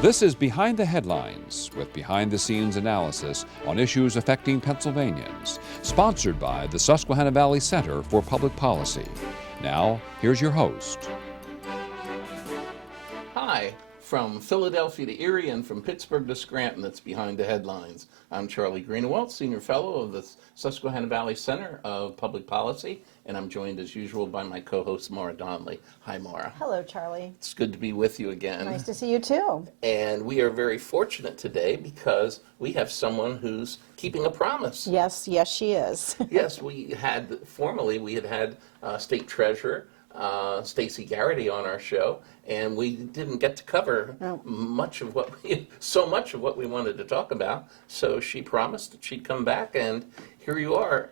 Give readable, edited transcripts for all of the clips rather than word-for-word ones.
This is Behind the Headlines, with behind-the-scenes analysis on issues affecting Pennsylvanians, sponsored by the Susquehanna Valley Center for Public Policy. Now, here's your host. Hi, from Philadelphia to Erie and from Pittsburgh to Scranton, that's Behind the Headlines. I'm Charlie Greenawalt, Senior Fellow of the Susquehanna Valley Center of Public Policy, and I'm joined as usual by my co-host Maura Donley. Hi, Maura. Hello, Charlie. It's good to be with you again. Nice to see you too. And we are very fortunate today because we have someone who's keeping a promise. Yes, she is. Yes, formerly we had State Treasurer Stacy Garrity on our show, and we didn't get to cover so much of what we wanted to talk about. So she promised that she'd come back, and here you are,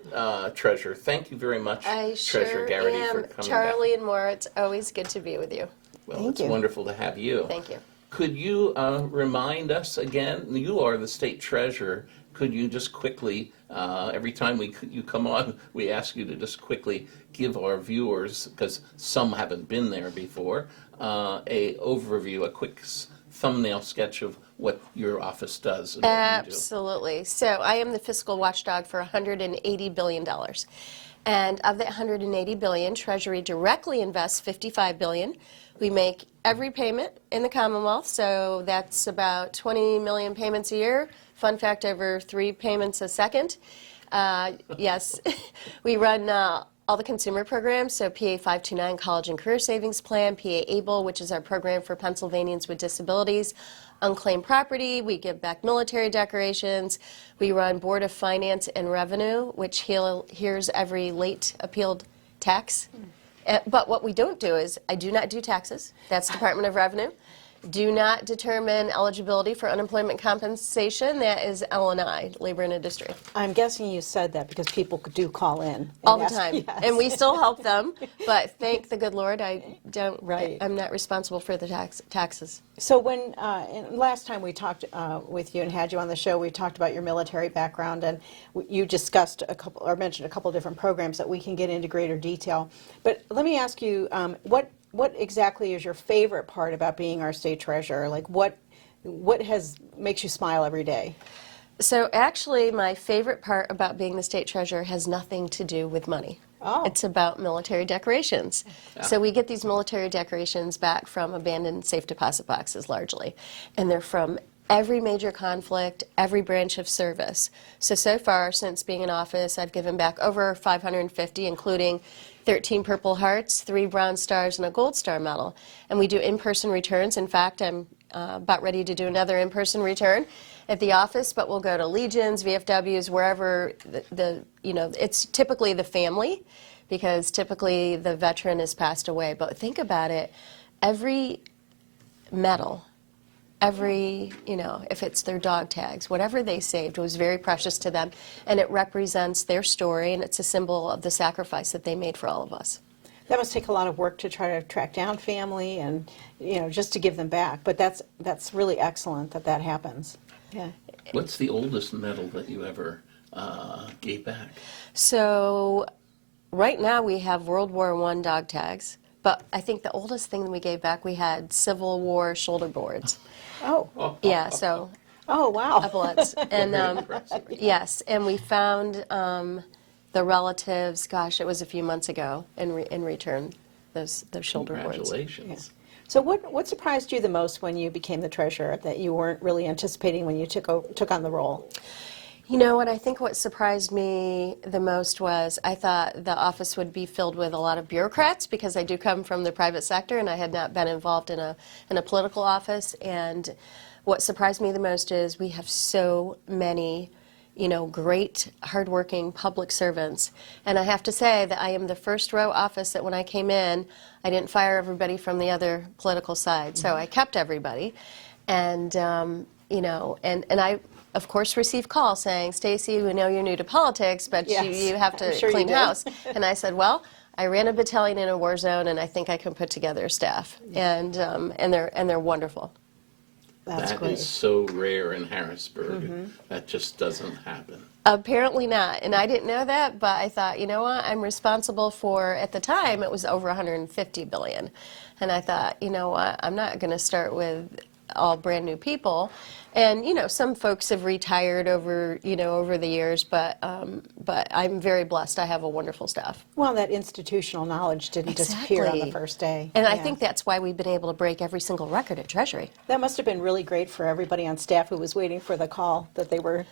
Treasurer. Thank you very much, Treasurer Garrity, for coming Charlie back. And Maura, it's always good to be with you. Well, Thank it's you. wonderful to have you. Thank you. Could you remind us again? You are the State Treasurer. Could you just quickly, every time you come on, we ask you to just quickly give our viewers, because some haven't been there before, a overview, a quick thumbnail sketch of what your office does and what you do. Absolutely. So I am the fiscal watchdog for $180 billion. And of that $180 billion, Treasury directly invests $55 billion. We make every payment in the Commonwealth, so that's about 20 million payments a year. Fun fact, over 3 payments a second. Yes, we run all the consumer programs, so PA 529 College and Career Savings Plan, PA ABLE, which is our program for Pennsylvanians with disabilities, unclaimed property, we give back military decorations, we run Board of Finance and Revenue, which hears every late appealed tax. But what we don't do is, I do not do taxes, that's Department of Revenue. Do not determine eligibility for unemployment compensation. That is L&I, Labor and Industry. I'm guessing you said that because people do call in. And All the ask- time. Yes. And we still help them, but thank the good Lord, I don't, Right. I'm not responsible for the taxes. So when, last time we talked with you and had you on the show, we talked about your military background, and you discussed mentioned a couple different programs that we can get into greater detail. But let me ask you, what exactly is your favorite part about being our state treasurer? Like what makes you smile every day? So actually, my favorite part about being the state treasurer has nothing to do with money. Oh. It's about military decorations. Yeah. So we get these military decorations back from abandoned safe deposit boxes largely, and they're from every major conflict, every branch of service. So far, since being in office, I've given back over 550, including 13 Purple Hearts, 3 Bronze Stars, and a Gold Star Medal. And we do in-person returns. In fact, I'm about ready to do another in-person return at the office, but we'll go to Legions, VFWs, wherever it's typically the family, because typically the veteran has passed away. But think about it, every medal, if it's their dog tags, whatever they saved was very precious to them, and it represents their story, and it's a symbol of the sacrifice that they made for all of us. That must take a lot of work to try to track down family and, just to give them back. But that's really excellent that happens. Yeah. What's the oldest medal that you ever gave back? So right now we have World War I dog tags, but I think the oldest thing that we gave back, we had Civil War shoulder boards. Oh. Yeah, so Oh, wow. epaulets. And Very impressive. yes, and we found the relatives, gosh, it was a few months ago, in return, those shoulder boards. Congratulations. So what surprised you the most when you became the treasurer that you weren't really anticipating when you took on the role? You know what, I think what surprised me the most was I thought the office would be filled with a lot of bureaucrats, because I do come from the private sector and I had not been involved in a political office. And what surprised me the most is we have so many great, hardworking public servants. And I have to say that I am the first row office that when I came in, I didn't fire everybody from the other political side. So I kept everybody. And, and I, of course, received calls saying, Stacy, we know you're new to politics, but Yes, you have to I'm sure you clean did. house. And I said, well, I ran a battalion in a war zone, and I think I can put together a staff. And they're wonderful. That's That great. is so rare in Harrisburg. That just doesn't happen. Apparently not, and I didn't know that, but I thought, you know what, I'm responsible for, at the time, it was over $150 billion. And I thought, you know what, I'm not going to start with all brand new people. And, some folks have retired over the years, but I'm very blessed. I have a wonderful staff. Well, that institutional knowledge didn't disappear on the Exactly. first day. And I Yeah. think that's why we've been able to break every single record at Treasury. That must have been really great for everybody on staff who was waiting for the call that they were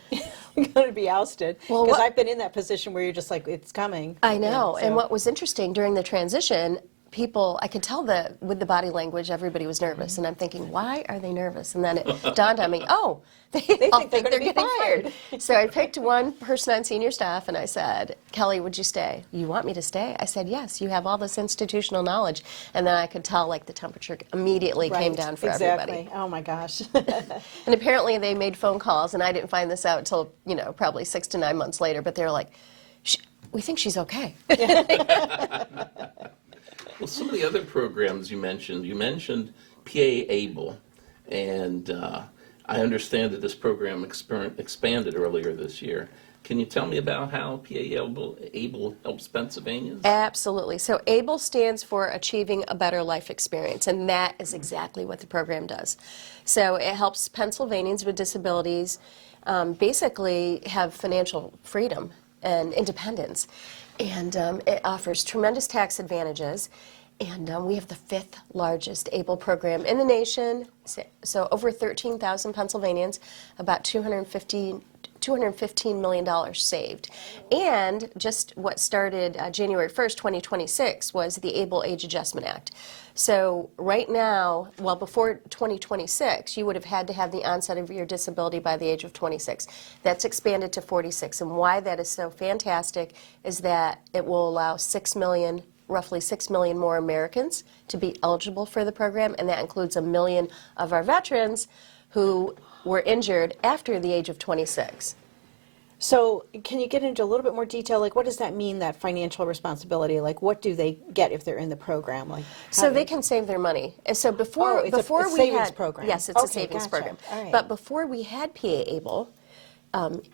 going to be ousted. Well, Because what- I've been in that position where you're just like, it's coming. I know. Yeah, And so- what was interesting during the transition, people, I could tell that with the body language, everybody was nervous. And I'm thinking, why are they nervous? And then it dawned on me, oh, they all think they're think they're gonna be getting fired. fired. So I picked one person on senior staff and I said, Kelly, would you stay? You want me to stay? I said, yes, you have all this institutional knowledge. And then I could tell like the temperature immediately came Right, down for exactly. everybody. Oh my gosh. And apparently they made phone calls, and I didn't find this out until, probably 6 to 9 months later, but they were like, we think she's okay. Well, some of the other programs you mentioned PA Able, and I understand that this program expanded earlier this year. Can you tell me about how PA Able helps Pennsylvanians? Absolutely. So ABLE stands for Achieving a Better Life Experience, and that is exactly what the program does. So it helps Pennsylvanians with disabilities basically have financial freedom and independence. And it offers tremendous tax advantages. And we have the 5th largest ABLE program in the nation. So over 13,000 Pennsylvanians, about $215 million saved. And just what started January 1st, 2026 was the ABLE Age Adjustment Act. So right now, well, before 2026, you would have had to have the onset of your disability by the age of 26. That's expanded to 46. And why that is so fantastic is that it will allow roughly 6 million more Americans to be eligible for the program, and that includes 1 million of our veterans who were injured after the age of 26. So can you get into a little bit more detail? Like, what does that mean, that financial responsibility? Like, what do they get if they're in the program? Like, So they can save their money. So before, Oh, it's a before we savings had, program. yes, it's a Okay, savings gotcha. program. All right. But before we had PA Able,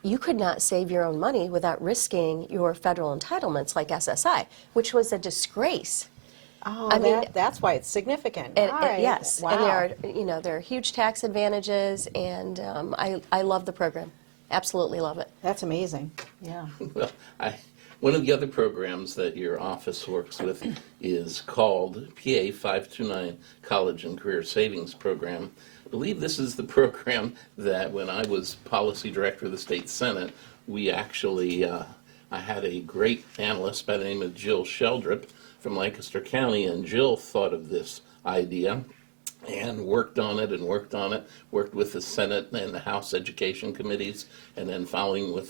you could not save your own money without risking your federal entitlements like SSI, which was a disgrace. Oh, I mean, that's why it's significant. And, All right. yes, Wow. and there are huge tax advantages, and I love the program. Absolutely love it. That's amazing. Yeah. Well, one of the other programs that your office works with is called PA 529 College and Career Savings Program. I believe this is the program that when I was policy director of the state senate, we actually, I had a great analyst by the name of Jill Sheldrip from Lancaster County, and Jill thought of this idea and worked on it, worked with the Senate and the House Education Committees, and then following with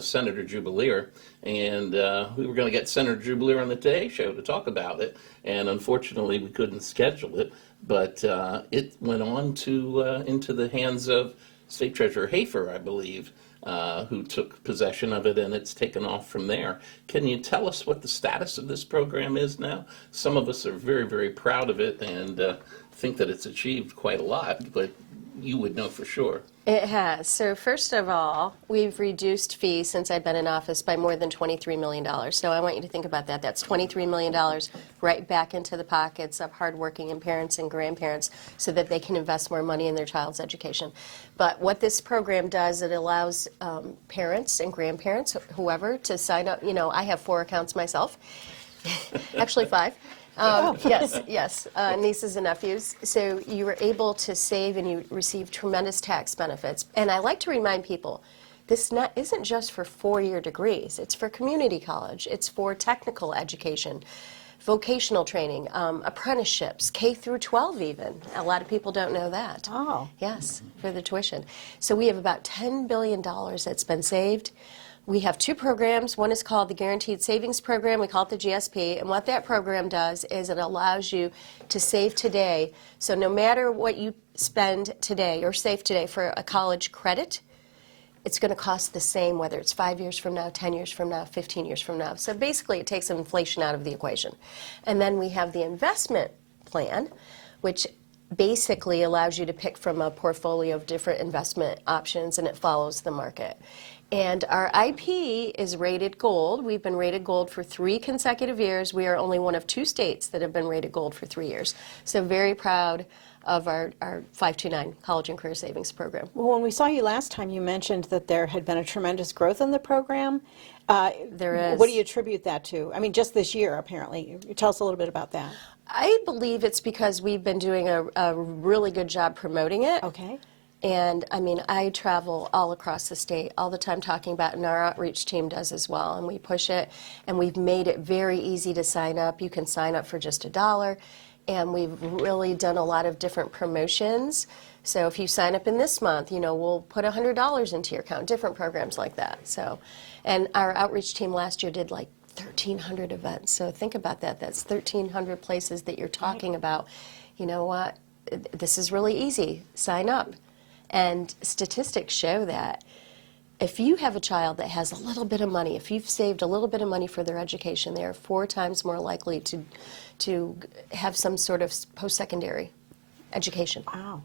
Senator Jubileer, and we were going to get Senator Jubileer on the Today Show to talk about it, and unfortunately we couldn't schedule it, but it went on to into the hands of State Treasurer Hafer, I believe, who took possession of it, and it's taken off from there. Can you tell us what the status of this program is now? Some of us are very, very proud of it and think that it's achieved quite a lot, but you would know for sure. It has. So first of all, we've reduced fees since I've been in office by more than $23 million. So I want you to think about that. That's $23 million right back into the pockets of hardworking parents and grandparents so that they can invest more money in their child's education. But what this program does, it allows parents and grandparents, whoever, to sign up. I have 4 accounts myself, actually 5. Yes, nieces and nephews. So you were able to save and you receive tremendous tax benefits. And I like to remind people, this isn't just for 4-year degrees. It's for community college. It's for technical education, vocational training, apprenticeships, K through 12 even. A lot of people don't know that. Oh. Yes, for the tuition. So we have about $10 billion that's been saved. We have 2 programs. One is called the Guaranteed Savings Program. We call it the GSP. And what that program does is it allows you to save today. So no matter what you spend today or save today for a college credit, it's going to cost the same whether it's 5 years from now, 10 years from now, 15 years from now. So basically it takes inflation out of the equation. And then we have the investment plan, which basically allows you to pick from a portfolio of different investment options, and it follows the market. And our IP is rated gold. We've been rated gold for 3 consecutive years. We are only one of 2 states that have been rated gold for 3 years. So very proud of our 529 College and Career Savings Program. Well, when we saw you last time, you mentioned that there had been a tremendous growth in the program. There is. What do you attribute that to? I mean, just this year, apparently. Tell us a little bit about that. I believe it's because we've been doing a really good job promoting it. Okay. And I mean, I travel all across the state all the time talking about it, and our outreach team does as well. And we push it, and we've made it very easy to sign up. You can sign up for just $1. And we've really done a lot of different promotions. So if you sign up in this month, you know, we'll put $100 into your account, different programs like that. So, and our outreach team last year did like 1,300 events. So think about that. That's 1,300 places that you're talking about. You know what? This is really easy. Sign up. And statistics show that if you have a child that has a little bit of money, if you've saved a little bit of money for their education, they are 4 times more likely to have some sort of post-secondary education. Wow.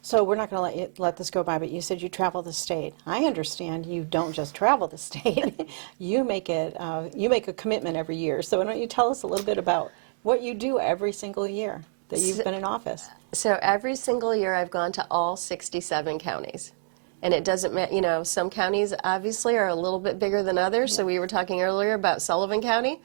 So we're not going to let this go by, but you said you travel the state. I understand you don't just travel the state. You make a commitment every year. So why don't you tell us a little bit about what you do every single year that you've been in office? So every single year I've gone to all 67 counties. And it doesn't matter, you know, some counties obviously are a little bit bigger than others. So we were talking earlier about Sullivan County,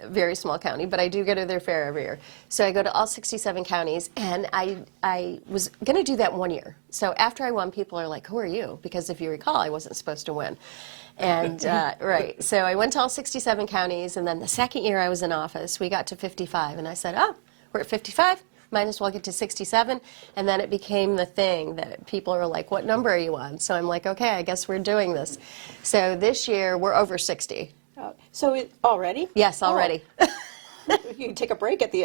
a very small county, but I do go to their fair every year. So I go to all 67 counties, and I was going to do that one year. So after I won, people are like, who are you? Because if you recall, I wasn't supposed to win. And, right, so I went to all 67 counties, and then the second year I was in office, we got to 55, and I said, oh, we're at 55? Might as well get to 67, and then it became the thing that people are like, what number are you on? So I'm like, okay, I guess we're doing this. So this year, we're over 60. So already? Yes, already. You can take a break at the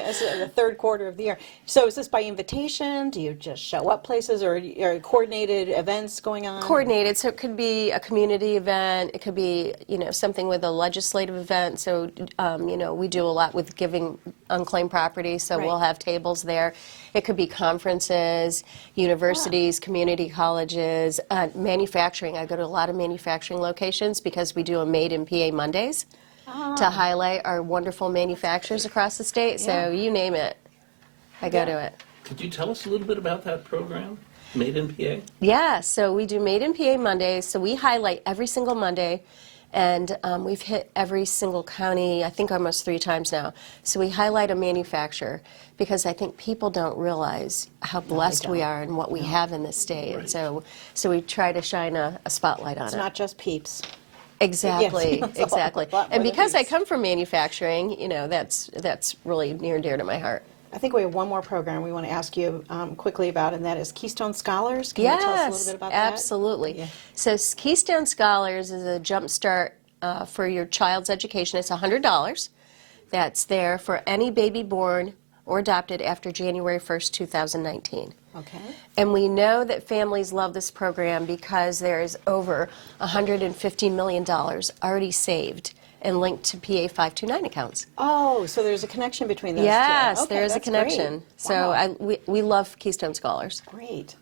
third quarter of the year. So is this by invitation? Do you just show up places, or are coordinated events going on? Coordinated, so it could be a community event, it could be, you know, something with a legislative event. So, you know, we do a lot with giving unclaimed property, so we'll have tables there. It could be conferences, universities, community colleges, manufacturing. I go to a lot of manufacturing locations because we do a Made in PA Mondays to highlight our wonderful manufacturers across the state. So you name it, I go to it. Could you tell us a little bit about that program, Made in PA? Yeah, so we do Made in PA Mondays. So we highlight every single Monday, and we've hit every single county, I think almost 3 times now. So we highlight a manufacturer because I think people don't realize how blessed we are and what we have in this state. Right. So we try to shine a spotlight on It's it. not just Peeps. Exactly, Yes. exactly. A lot more And than because I these. come from manufacturing, you know, that's really near and dear to my heart. I think we have one more program we want to ask you quickly about, and that is Keystone Scholars. Can you tell us a little bit about that? Absolutely. Yeah. So Keystone Scholars is a jump start for your child's education. It's $100. That's there for any baby born or adopted after January 1st, 2019. Okay. And we know that families love this program because there is over $150 million already saved and linked to PA 529 accounts. Oh, so there's a connection between those two. Yes, Okay, there is a that's connection. great. So Wow. we love Keystone Scholars. Great.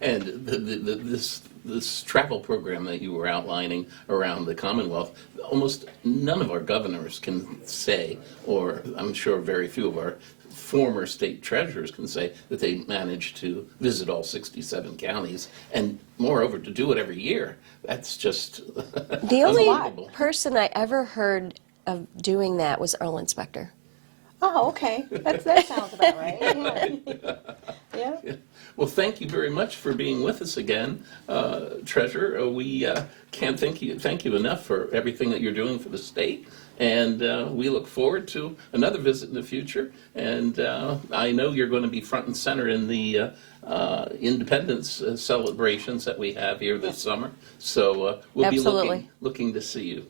And this travel program that you were outlining around the Commonwealth, almost none of our governors can say, or I'm sure very few of our former state treasurers can say, that they managed to visit all 67 counties, and moreover, to do it every year. That's just The only unbelievable. person I ever heard of doing that was Earl Inspector. Oh, okay. That sounds about right. Yeah. Yeah. Well, thank you very much for being with us again, Treasurer. We can't thank you enough for everything that you're doing for the state, and we look forward to another visit in the future. And I know you're going to be front and center in the independence celebrations that we have here this summer. So we'll Absolutely. be looking to see you.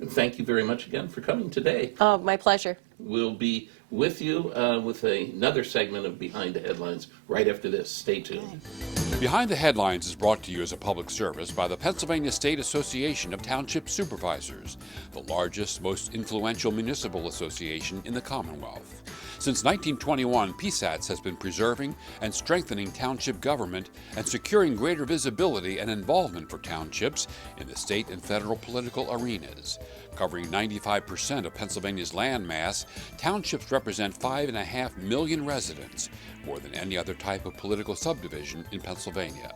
And thank you very much again for coming today. Oh, my pleasure. We'll be with you with another segment of Behind the Headlines right after this. Stay tuned. Behind the Headlines is brought to you as a public service by the Pennsylvania State Association of Township Supervisors, the largest, most influential municipal association in the Commonwealth. Since 1921, PSATS has been preserving and strengthening township government and securing greater visibility and involvement for townships in the state and federal political arenas. Covering 95% of Pennsylvania's land mass, townships represent 5.5 million residents, more than any other type of political subdivision in Pennsylvania.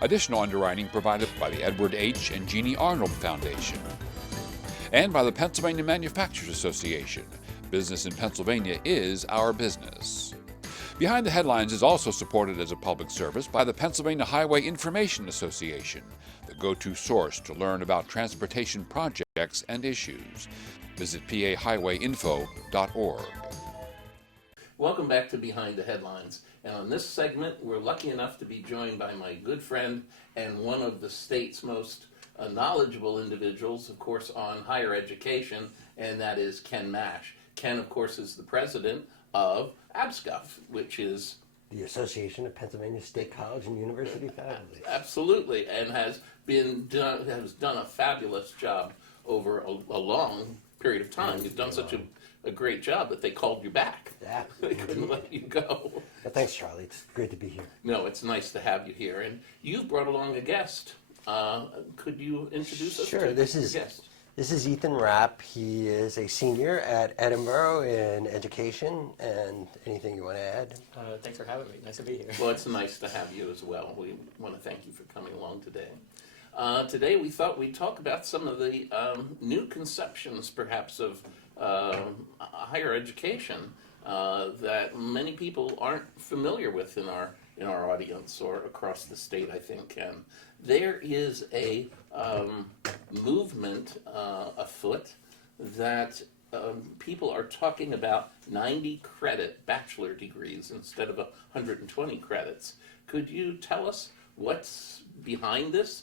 Additional underwriting provided by the Edward H. and Jeannie Arnold Foundation and by the Pennsylvania Manufacturers Association. Business in Pennsylvania is our business. Behind the Headlines is also supported as a public service by the Pennsylvania Highway Information Association, the go-to source to learn about transportation projects and issues. Visit pahighwayinfo.org. Welcome back to Behind the Headlines. And on this segment, we're lucky enough to be joined by my good friend and one of the state's most knowledgeable individuals, of course, on higher education, and that is Ken Mash. Ken, of course, is the president of APSCUF, which is the Association of Pennsylvania State College and University Faculty. Absolutely, and has done a fabulous job over a long period of time. You've done such a great job that they called you back. Yeah. They couldn't let you go. Well, thanks, Charlie. It's great to be here. No, it's nice to have you here. And you've brought along a guest. Could you introduce us Sure. to This the is guest? This is Ethan Rapp. He is a senior at Edinboro in education. And anything you want to add? Thanks for having me. Nice to be here. Well, it's nice to have you as well. We want to thank you for coming along today. Today we thought we'd talk about some of the new conceptions, perhaps, of higher education that many people aren't familiar with in our audience or across the state, I think. And there is a movement afoot that people are talking about 90 credit bachelor degrees instead of 120 credits. Could you tell us what's behind this?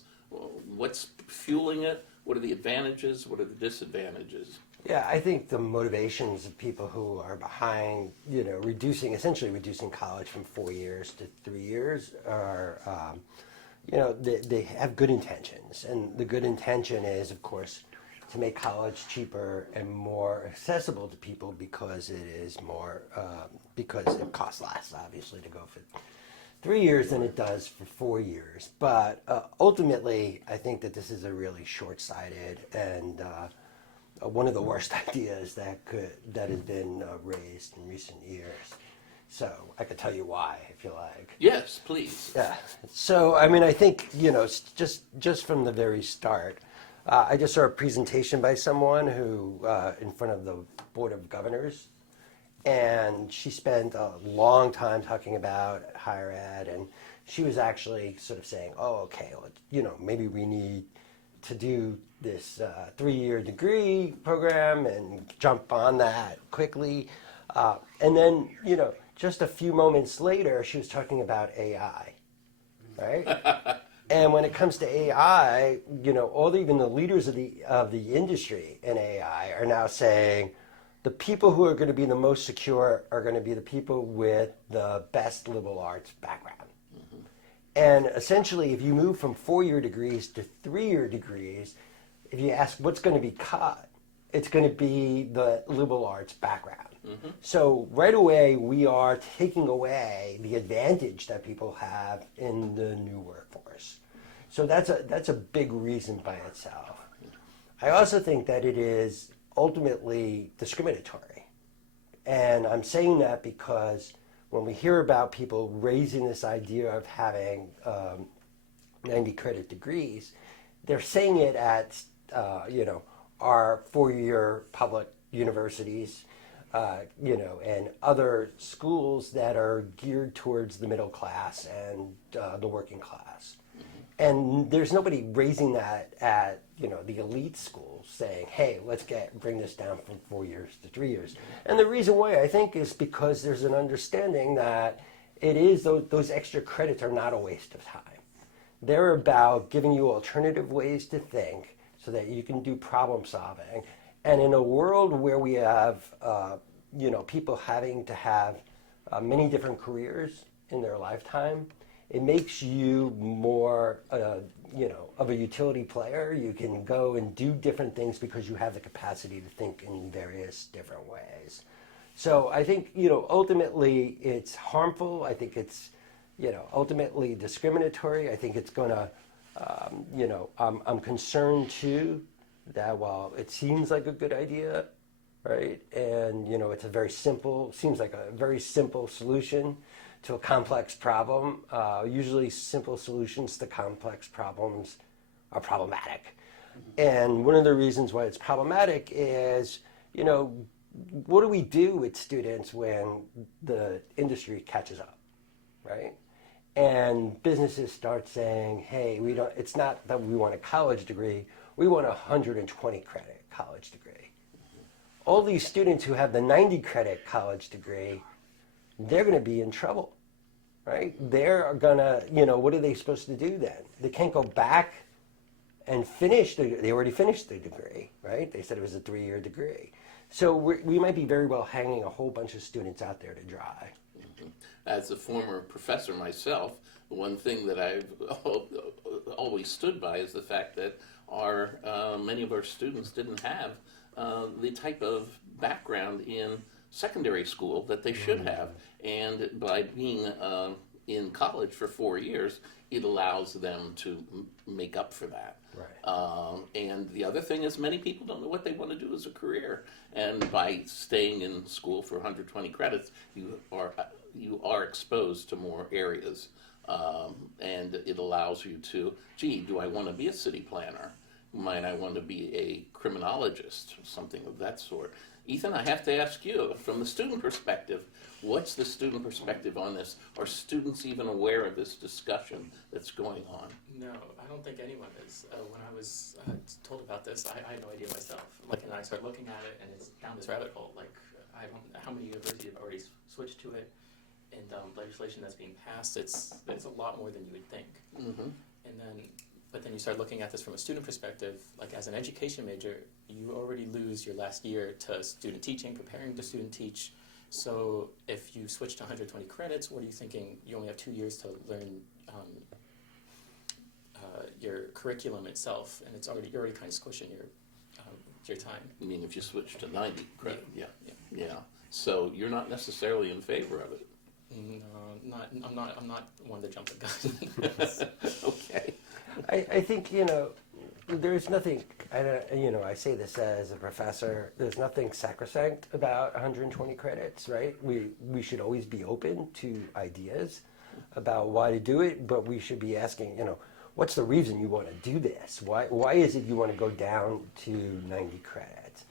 What's fueling it? What are the advantages? What are the disadvantages? Yeah, I think the motivations of people who are behind, essentially reducing college from 4 years to 3 years are, they have good intentions. And the good intention is, of course, to make college cheaper and more accessible to people because it is more, because it costs less, obviously, to go for 3 years than it does for 4 years. But ultimately, I think that this is a really short-sighted and one of the worst ideas that has been raised in recent years. So I could tell you why, if you like. Yes, please. Yeah. So I think just from the very start, I just saw a presentation by someone who in front of the Board of Governors, and she spent a long time talking about higher ed, and she was actually sort of saying, "Oh, okay, maybe we need to do this 3-year degree program and jump on that quickly." And then, just a few moments later, she was talking about AI, right? And when it comes to AI, even the leaders of the industry in AI are now saying the people who are going to be the most secure are going to be the people with the best liberal arts background. And essentially, if you move from 4-year degrees to 3-year degrees, if you ask what's going to be cut, it's going to be the liberal arts background. So right away, we are taking away the advantage that people have in the new workforce. So that's a big reason by itself. I also think that it is ultimately discriminatory. And I'm saying that because when we hear about people raising this idea of having 90 credit degrees, they're saying it at our 4-year public universities, and other schools that are geared towards the middle class and the working class. And there's nobody raising that at the elite schools saying, "Hey, let's bring this down from 4 years to 3 years." And the reason why I think is because there's an understanding that it is those extra credits are not a waste of time. They're about giving you alternative ways to think so that you can do problem solving. And in a world where we have people having to have many different careers in their lifetime, it makes you more of a utility player. You can go and do different things because you have the capacity to think in various different ways. So I think, ultimately it's harmful. I think it's, ultimately discriminatory. I think it's going to, I'm concerned too that while it seems like a good idea, right, and, it's seems like a very simple solution to a complex problem. Usually simple solutions to complex problems are problematic. And one of the reasons why it's problematic is, what do we do with students when the industry catches up, right? And businesses start saying, hey, it's not that we want a college degree, we want a 120 credit college degree. All these students who have the 90 credit college degree, they're going to be in trouble, right? They're going to, what are they supposed to do then? They can't go back and they already finished the degree, right? They said it was a 3-year degree. So we might be very well hanging a whole bunch of students out there to dry. As a former professor myself, one thing that I've always stood by is the fact that many of our students didn't have the type of background in secondary school that they should have. And by being in college for 4 years, it allows them to make up for that. Right. And the other thing is many people don't know what they want to do as a career. And by staying in school for 120 credits, you are exposed to more areas. And it allows you to, do I want to be a city planner? Might I want to be a criminologist? Something of that sort. Ethan, I have to ask you, from the student perspective, what's the student perspective on this? Are students even aware of this discussion that's going on? No, I don't think anyone is. When I was told about this, I had no idea myself. And I started looking at it, and it's down this rabbit hole. I don't know how many universities have already switched to it, and legislation that's being passed. It's a lot more than you would think. Mm-hmm. But then you start looking at this from a student perspective. Like as an education major, you already lose your last year to student teaching, preparing to student teach. So if you switch to 120 credits, what are you thinking? You only have 2 years to learn your curriculum itself, and you're already kind of squishing your time. I mean, if you switch to 90 credit, yeah. So you're not necessarily in favor of it. No, I'm not one to jump the gun. Okay. I think, there's nothing, I say this as a professor, there's nothing sacrosanct about 120 credits, right? We should always be open to ideas about why to do it, but we should be asking, what's the reason you want to do this? Why is it you want to go down to 90 credits?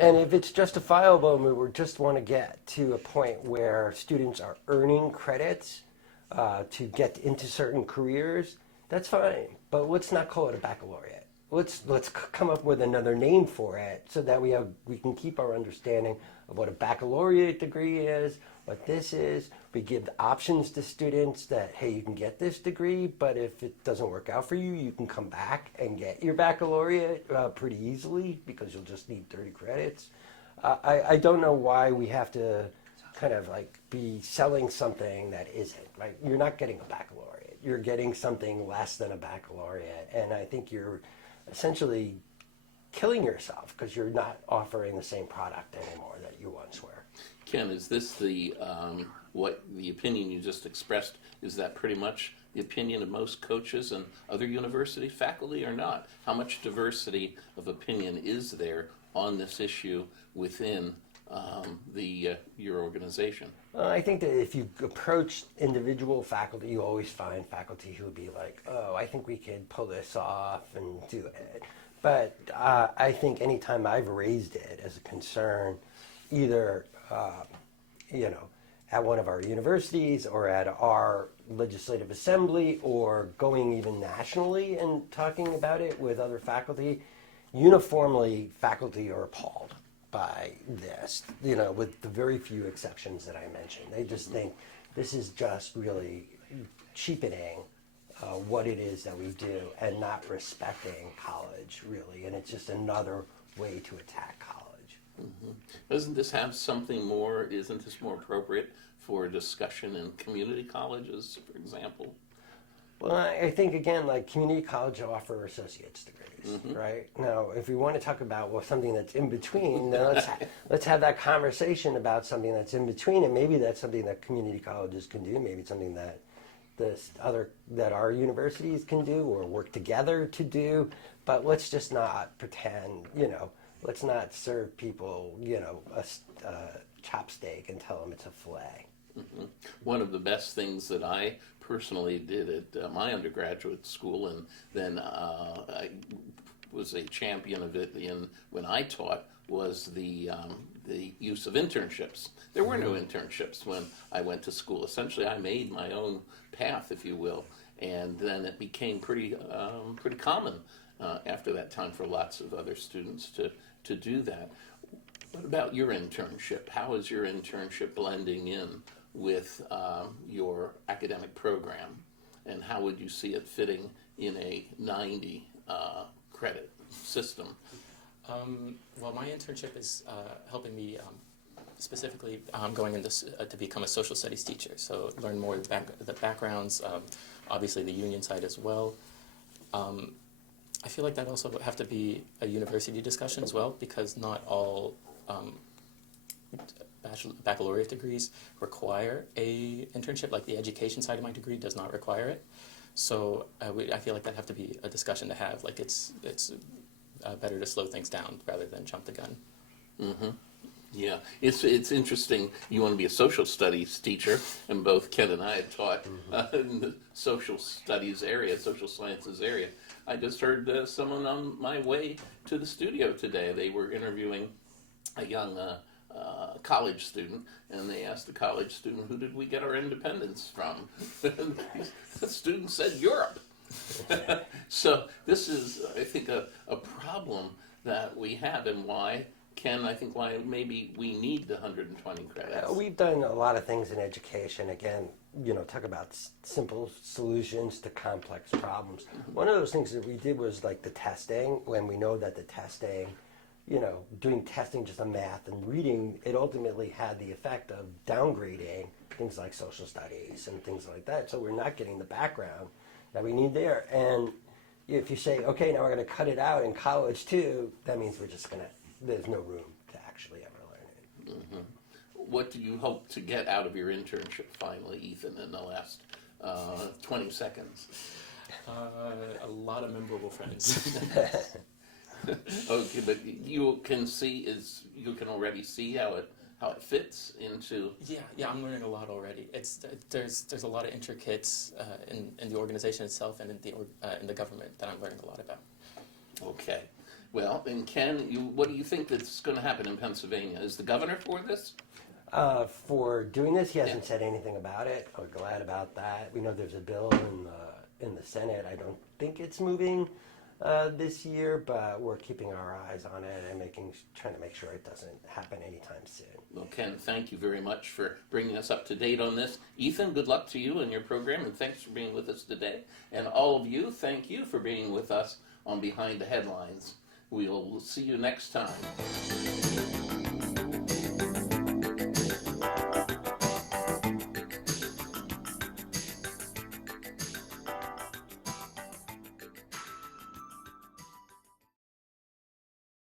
And if it's justifiable and we just want to get to a point where students are earning credits to get into certain careers, that's fine. But let's not call it a baccalaureate. Let's come up with another name for it so that we can keep our understanding of what a baccalaureate degree is, what this is. We give options to students that, hey, you can get this degree, but if it doesn't work out for you, you can come back and get your baccalaureate pretty easily because you'll just need 30 credits. I don't know why we have to kind of be selling something that isn't, right? You're not getting a baccalaureate. You're getting something less than a baccalaureate. And I think you're essentially killing yourself because you're not offering the same product anymore that you once were. Ken, is this what the opinion you just expressed, is that pretty much the opinion of most coaches and other university faculty or not? How much diversity of opinion is there on this issue within your organization? I think that if you approach individual faculty, you always find faculty who would be like, oh, I think we could pull this off and do it. But I think anytime I've raised it as a concern, either at one of our universities or at our legislative assembly or going even nationally and talking about it with other faculty, uniformly faculty are appalled by this, with the very few exceptions that I mentioned. They just think this is just really cheapening what it is that we do and not respecting college, really. And it's just another way to attack college. Mm-hmm. Doesn't this have something more, isn't this more appropriate for discussion in community colleges, for example? Well, I think, again, like community college offer associate's degrees, right? Now, if we want to talk about, well, something that's in between, then let's have that conversation about something that's in between, and maybe that's something that community colleges can do, maybe it's something that that our universities can do or work together to do, but let's just not pretend, let's not serve people, a chopsteak and tell them it's a fillet. One of the best things that I personally did at my undergraduate school, and then I was a champion of it when I taught, was the use of internships. There were no internships when I went to school. Essentially, I made my own path, if you will, and then it became pretty common after that time for lots of other students to do that. What about your internship? How is your internship blending in with your academic program, and how would you see it fitting in a 90 credit system? Well, my internship is helping me specifically going into to become a social studies teacher. So learn more of the backgrounds, obviously the union side as well. I feel like that also would have to be a university discussion as well, because not all baccalaureate degrees require a internship. Like the education side of my degree does not require it. So I feel like that'd have to be a discussion to have. Like it's better to slow things down rather than jump the gun. Mm-hmm. Yeah, it's interesting. You want to be a social studies teacher, and both Ken and I had taught in the social studies area, social sciences area. I just heard someone on my way to the studio today. They were interviewing a young college student, and they asked the college student, "Who did we get our independence from?" The student said, "Europe." So this is, I think, a problem that we have, and why, Ken, I think why maybe we need the 120 credits. We've done a lot of things in education. Again, talk about simple solutions to complex problems. One of those things that we did was like the testing, when we know that the testing, doing testing just on math and reading, it ultimately had the effect of downgrading things like social studies and things like that. So we're not getting the background that we need there. And if you say, okay, now we're going to cut it out in college too, that means there's no room to actually ever learn it. Mm-hmm. What do you hope to get out of your internship finally, Ethan, in the last 20 seconds? A lot of memorable friends. Okay, but you can already see how it fits into. Yeah, I'm learning a lot already. There's a lot of intricates in the organization itself and in the government that I'm learning a lot about. Okay, well, and Ken, what do you think that's going to happen in Pennsylvania? Is the governor for this? For doing this, he hasn't said anything about it. We're glad about that. We know there's a bill in the Senate. I don't think it's moving this year, but we're keeping our eyes on it and trying to make sure it doesn't happen anytime soon. Well, Ken, thank you very much for bringing us up to date on this. Ethan, good luck to you and your program, and thanks for being with us today. And all of you, thank you for being with us on Behind the Headlines. We'll see you next time.